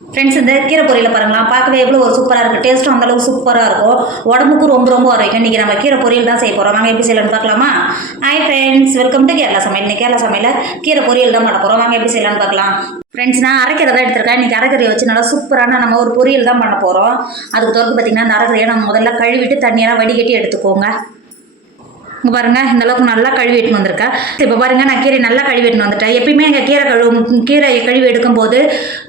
Friends, இந்த கீரை பொரியலை பாருங்களா, பார்க்கவே எவ்வளோ ஒரு சூப்பராக இருக்குது. டேஸ்ட்டும் அந்தளவுக்கு சூப்பராக இருக்கும். உடம்புக்கும் ரொம்ப ரொம்ப வரைக்கும். இன்றைக்கி நம்ம கீரை பொரியல் தான் செய்ய போகிறோம். வாங்க எப்படி செய்யலாம்னு பார்க்கலாமா? Hi friends, welcome to Kerala சமையல். இன்னைக்கு கேரளா சமையல் கீரை பொரியல் தான் பண்ண போகிறோம். வாங்க எப்படி செய்யலாம்னு பார்க்கலாம். ஃப்ரெண்ட்ஸ், நான் அரைக்கிறதா எடுத்திருக்கேன். இன்றைக்கி அரைக்கறியை வச்சு நல்லா சூப்பரான நம்ம ஒரு பொரியல் தான் பண்ண போகிறோம். அதுக்கு தொடர்ந்து பார்த்திங்கன்னா, அந்த அரைக்கறியை நம்ம முதல்ல கழுவிட்டு தண்ணியெல்லாம் வடிகட்டி எடுத்துக்கோங்க. இங்கே பாருங்கள், இந்த அளவுக்கு நல்லா கழுவி எடுத்துன்னு வந்திருக்கேன். இப்போ பாருங்கள், நான் கீரை நல்லா கழுவி எடுத்துன்னு வந்துட்டேன். எப்பயுமே எங்கள் கீரையை கழுவி எடுக்கும்போது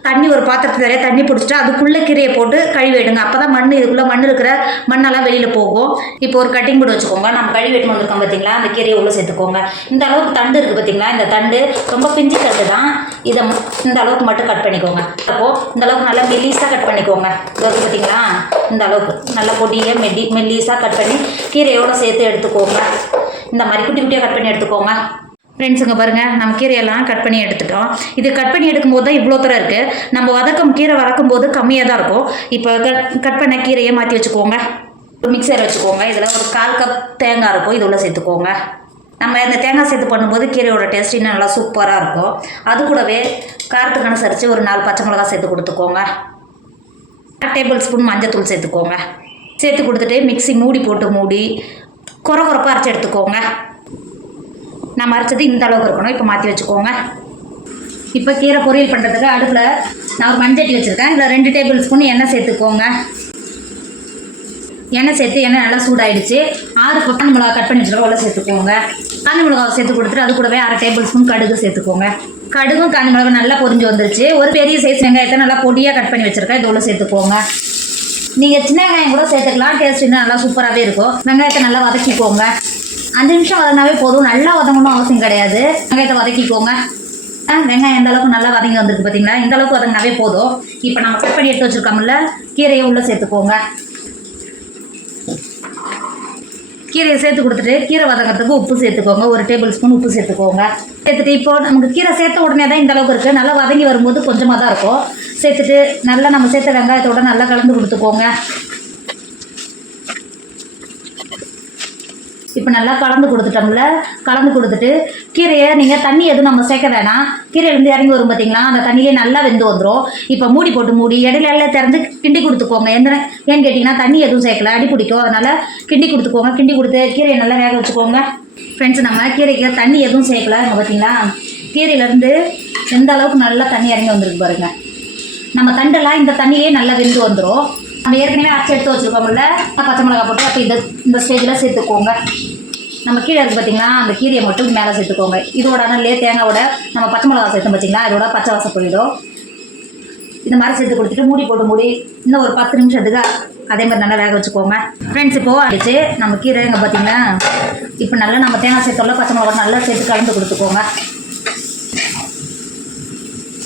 தண்ணி ஒரு பாத்திரத்து நிறைய தண்ணி பிடிச்சிட்டு அதுக்குள்ளே கீரையை போட்டு கழுவி எடுங்க. அப்போ தான் இதுக்குள்ளே மண் இருக்கிற மண்ணெல்லாம் வெளியில் போகும். இப்போ ஒரு கட்டிங் போட்டு வச்சுக்கோங்க. நம்ம கழுவி எடுத்துன்னு வந்திருக்கோம் பார்த்தீங்களா, அந்த கீரையை உள்ளே சேர்த்துக்கோங்க. இந்த அளவுக்கு தண்டு இருக்குது பார்த்தீங்களா, இந்த தண்டு ரொம்ப பிஞ்சு தண்டு தான். இதை இந்த அளவுக்கு மட்டும் கட் பண்ணிக்கோங்க. அப்போது இந்த அளவுக்கு நல்லா மெல்லிஸாக கட் பண்ணிக்கோங்க. இது பார்த்தீங்களா, இந்த அளவுக்கு நல்லா பொடியை மெல்லிஸாக கட் பண்ணி கீரையோடு சேர்த்து எடுத்துக்கோங்க. இந்த மாதிரி குட்டி குட்டியாக கட் பண்ணி எடுத்துக்கோங்க. ஃப்ரெண்ட்ஸுங்க பாருங்கள், நம்ம கீரையெல்லாம் கட் பண்ணி எடுத்துட்டோம். இது கட் பண்ணி எடுக்கும்போது தான் இவ்வளோ தூரம் இருக்குது. நம்ம கீரை வதக்கும் போது கம்மியாக தான் இருக்கும். இப்போ கட் பண்ண கீரையை மாற்றி வச்சுக்கோங்க. ஒரு மிக்சர் வச்சுக்கோங்க. இதில் ஒரு 1/4 கப் தேங்காய் இருக்கும், இது உள்ளே சேர்த்துக்கோங்க. நம்ம இந்த தேங்காய் சேர்த்து பண்ணும்போது கீரையோட டேஸ்ட் இன்னும் நல்லா சூப்பராக இருக்கும். அது கூடவே காரத்துக்கு அனுசரித்து ஒரு 4 பச்சை மிளகாய் சேர்த்து கொடுத்துக்கோங்க. 1 டேபிள் ஸ்பூன் மஞ்சத்தூள் சேர்த்துக்கோங்க. சேர்த்து கொடுத்துட்டு மிக்ஸி மூடி போட்டு மூடி கொரப்பாக அரைச்சி எடுத்துக்கோங்க. நம்ம அரைச்சது இந்த அளவுக்கு இருக்கணும். இப்போ மாற்றி வச்சுக்கோங்க. இப்போ கீரை பொரியல் பண்ணுறதுக்கு அடுப்பில் நான் ஒரு மண்சட்டி வச்சுருக்கேன். இதில் 2 டேபிள் ஸ்பூன் எண்ணெய் சேர்த்துக்கோங்க. எண்ணெய் சேர்த்து எண்ணெய் நல்லா சூடாகிடுச்சு. 6 காஞ்ச மிளகா கட் பண்ணி வச்சுருக்கோம், உள்ள சேர்த்துக்கோங்க. காஞ்ச மிளகாவை சேர்த்து கொடுத்துட்டு அது கூடவே 1/2 டேபிள் ஸ்பூன் கடுகு சேர்த்துக்கோங்க. கடுகும் காஞ்ச மிளகா நல்லா பொரிஞ்சு வந்துருச்சு. ஒரு பெரிய சைஸ் வெங்காயத்தை நல்லா பொடியாக கட் பண்ணி வச்சுருக்கேன், இது உள்ள சேர்த்துக்கோங்க. நீங்கள் சின்ன வெங்காயம் கூட சேர்த்துக்கலாம், டேஸ்ட் இன்னும் நல்லா சூப்பராகவே இருக்கும். வெங்காயத்தை நல்லா வதக்கிக்கோங்க. 5 நிமிஷம் வதங்கினாவே போதும், நல்லா வதங்கணும் அவசியம் கிடையாது. வெங்காயத்தை வதக்கிக்கோங்க. வெங்காயம் எந்த அளவுக்கு நல்லா வதங்கி வந்துருக்கு பார்த்தீங்களா, இந்த அளவுக்கு வதங்கினாவே போதும். இப்போ நம்ம கட் பண்ணி எடுத்து வச்சுருக்கோம்ல, கீரையை உள்ளே சேர்த்துக்கோங்க. கீரையை சேர்த்து கொடுத்துட்டு கீரை வதங்கிறதுக்கு உப்பு சேர்த்துக்கோங்க. 1 டேபிள் ஸ்பூன் உப்பு சேர்த்துக்கோங்க. சேர்த்துட்டு இப்போ நமக்கு கீரை சேர்த்த உடனே தான் இந்த அளவுக்கு இருக்குது. நல்லா வதங்கி வரும்போது கொஞ்சமாக தான் இருக்கும். சேர்த்துட்டு நல்லா நம்ம சேர்த்த வெங்காயத்தோடு நல்லா கலந்து கொடுத்துக்கோங்க. இப்போ நல்லா கலந்து கொடுத்துட்டோம்ல, கலந்து கொடுத்துட்டு கீரையை நீங்கள் தண்ணி எதுவும் நம்ம சேர்க்க வேணாம். கீரையிலேருந்து இறங்கி வரும் பார்த்தீங்களா, அந்த தண்ணியிலே நல்லா வெந்து வந்துடும். இப்போ மூடி போட்டு மூடி இடையில திறந்து கிண்டி கொடுத்துக்கோங்க. ஏன்னு கேட்டிங்கன்னா தண்ணி எதுவும் சேர்க்கல, அடி பிடிக்கும். அதனால் கிண்டி கொடுத்துக்கோங்க. கிண்டி கொடுத்து கீரையை நல்லா வேக வச்சுக்கோங்க. ஃப்ரெண்ட்ஸ், நம்ம கீரைக்கு தண்ணி எதுவும் சேர்க்கல. அங்கே பார்த்தீங்களா, கீரையிலேருந்து எந்த அளவுக்கு நல்லா தண்ணி இறங்கி வந்துருக்கு பாருங்கள். நம்ம தண்டெல்லாம் இந்த தண்ணியே நல்லா வெந்து வந்துடும். நம்ம ஏற்கனவே அரைச்சி எடுத்து வச்சுருக்கோம்ல, பச்சை மிளகா போட்டு அப்போ இந்த ஸ்டேஜில் சேர்த்துக்கோங்க. நம்ம கீரை இருக்குது பார்த்தீங்களா, அந்த கீரையை மட்டும் மேலே சேர்த்துக்கோங்க. இதோட நல்லே தேங்காயோட நம்ம பச்சை மிளகா சேர்த்து பார்த்தீங்களா, இதோட பச்சை வாசம் போயிடும். இந்த மாதிரி சேர்த்து கொடுத்துட்டு மூடி போட்டு மூடி இன்னும் ஒரு 10 நிமிஷத்துக்கு அதே மாதிரி நல்லா வேக வச்சுக்கோங்க. ஃப்ரெண்ட்ஸ், இப்போது ஆகிடுச்சு நம்ம கீரை. இங்கே பார்த்தீங்கன்னா இப்போ நல்லா நம்ம தேங்காய் சேர்த்தோம்ல, பச்சை மிளகா நல்லா சேர்த்து கலந்து கொடுத்துக்கோங்க.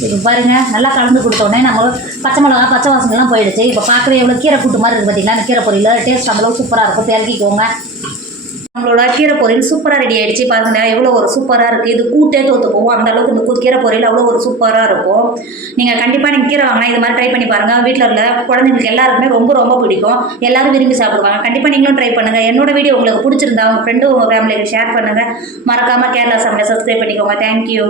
இப்போ பாருங்கள், நல்லா கலந்து கொடுத்தோடனே நம்ம பச்சை மிளகா பச்சை வாசனைலாம் போயிடுச்சு. இப்போ பார்க்குற எவ்வளோ கீரை கூட்டு மாதிரி இருக்குது பார்த்தீங்களா, அந்த கீரை பொரியல் டேஸ்ட் அந்தளவுக்கு சூப்பராக இருக்கும். இறக்கிக்கோங்க. நம்மளோட கீரை பொரியல் சூப்பராக ரெடி ஆகிடுச்சு. பாருங்கள் எவ்வளோ ஒரு சூப்பராக இருக்குது. இது கூட்டே தோற்று போகும், அந்தளவுக்கு இந்த கீரை பொரியல் அவ்வளோ ஒரு சூப்பராக இருக்கும். நீங்கள் கண்டிப்பாக கீரை வாங்கினா இது மாதிரி ட்ரை பண்ணி பாருங்கள். வீட்டில் உள்ள குழந்தைங்களுக்கு எல்லாருக்குமே ரொம்ப ரொம்ப பிடிக்கும். எல்லாரும் விரும்பி சாப்பிடுவாங்க. கண்டிப்பாக நீங்களும் ட்ரை பண்ணுங்கள். என்னோட வீடியோ உங்களுக்கு பிடிச்சிருந்தா உங்கள் ஃப்ரெண்டு உங்கள் ஃபேமிலிக்கு ஷேர் பண்ணுங்கள். மறக்காமல் கேரளா சமையலை சப்ஸ்கிரைப் பண்ணிக்கோங்க. தேங்க்யூ.